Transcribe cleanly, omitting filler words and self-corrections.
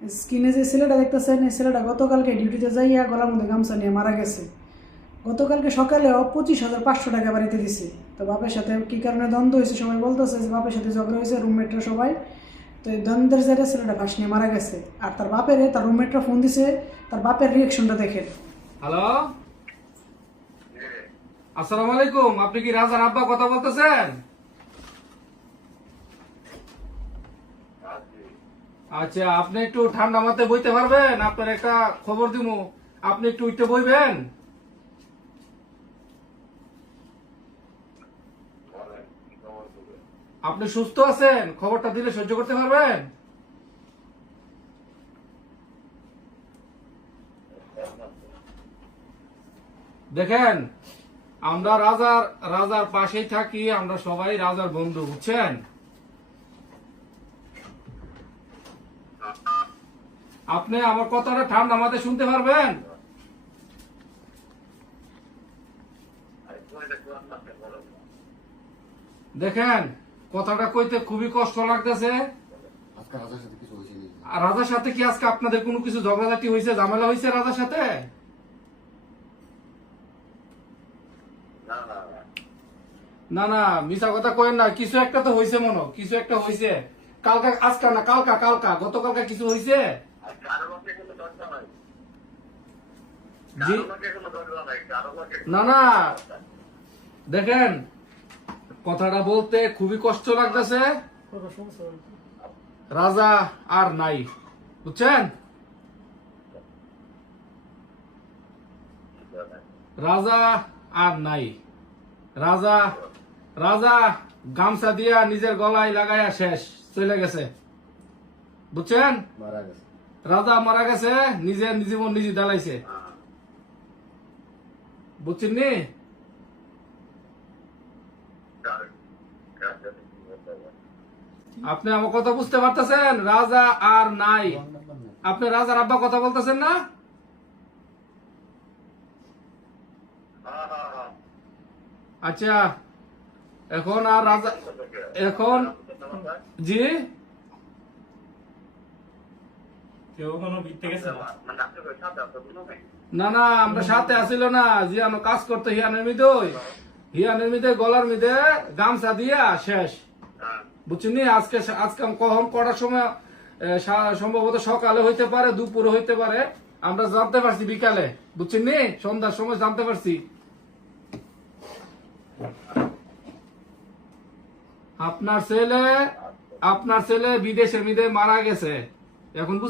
স্ক্রিনে যে ছেলেটা দেখতেছেন, এই ছেলেটা গতকালকে ডিউটিতে যাইয়া গলার মধ্যে গামছা নিয়ে মারা গেছে। গতকালকে সকালেও 25,500 টাকা বাড়িতে দিছে। তো বাপের সাথে কী কারণে দ্বন্দ্ব হয়েছে সবাই বলতেছে যে বাপের সাথে ঝগড়া হয়েছে, রুমমেটরা সবাই। তো এই দ্বন্দ্বের জায়গায় ছেলেটা ফাঁস নিয়ে মারা গেছে। আর তার বাপেরে তার রুমমেটরা ফোন দিছে, তার বাপের রিয়েকশনটা দেখেন। হ্যালো, আসসালামু আলাইকুম। আপনি কি রাজার আব্বা কথা বলতেছেন? আচ্ছা, আপনি একটু ঠান্ডা মাথায় বইতে পারবেন? আপনার একটা খবর দিব, আপনি একটু উঠতে বইবেন। আপনি সুস্থ আছেন? খবরটা দিলে সহ্য করতে পারবেন? দেখেন, আমরা রাজার রাজার পাশেই থাকি, আমরা সবাই রাজার বন্ধু, বুঝছেন? আপনি আমার কথাটা ঠান্ডা মাথায় শুনতে পারবেন? দেখেন, কথাটা কইতে খুবই কষ্ট লাগতেছে। আজকে রাজার সাথে কিছু হয়েছে নাকি? আর রাজার সাথে কি আজকে আপনাদের কোনো কিছু ঝগড়াঝাটি হয়েছে, ঝামেলা হয়েছে রাজার সাথে? না না, মিছা কথা কইেন না। কিছু একটা তো হয়েছে, মনে কিছু একটা হয়েছে। কালকা, আজকা না, কালকা কালকা গতকালকা কিছু হয়েছে। জি না না, দেখেন, কথাটা বলতে খুবই কষ্ট লাগতেছে। রাজা আর নাই, বুঝছেন? রাজা আর নাই। রাজা রাজা গামছা দিয়া নিজের গলায় লাগাইয়া শেষ, চলে গেছে, বুঝছেন? মারা গেছে। রাজা মারা গেছে, নিজের জীবন নিজে দালাইছে, বুঝছেন নি? আপনি আমার কথা বুঝতে পারতেছেন? রাজা আর নাই। আপনি রাজার আব্বা কথা বলতেছেন না? আচ্ছা, এখন আর রাজা, এখন জি না না, আমরা সাথে আসিল না, জিয়ানো কাজ করতে হিয়ানের মিদে গলার মিদে গামছা দিয়া শেষ, বুঝছেন নি? আজকে আজকে কখন কটার সময়, সম্ভবত সকালে হইতে পারে, দুপুরে হইতে পারে, আমরা জানতে পারছি বিকালে, বুঝছেন নি? সন্ধ্যার সময় জানতে পারছি। আপনার ছেলে বিদেশের মিদে মারা গেছে, এখন বুঝতে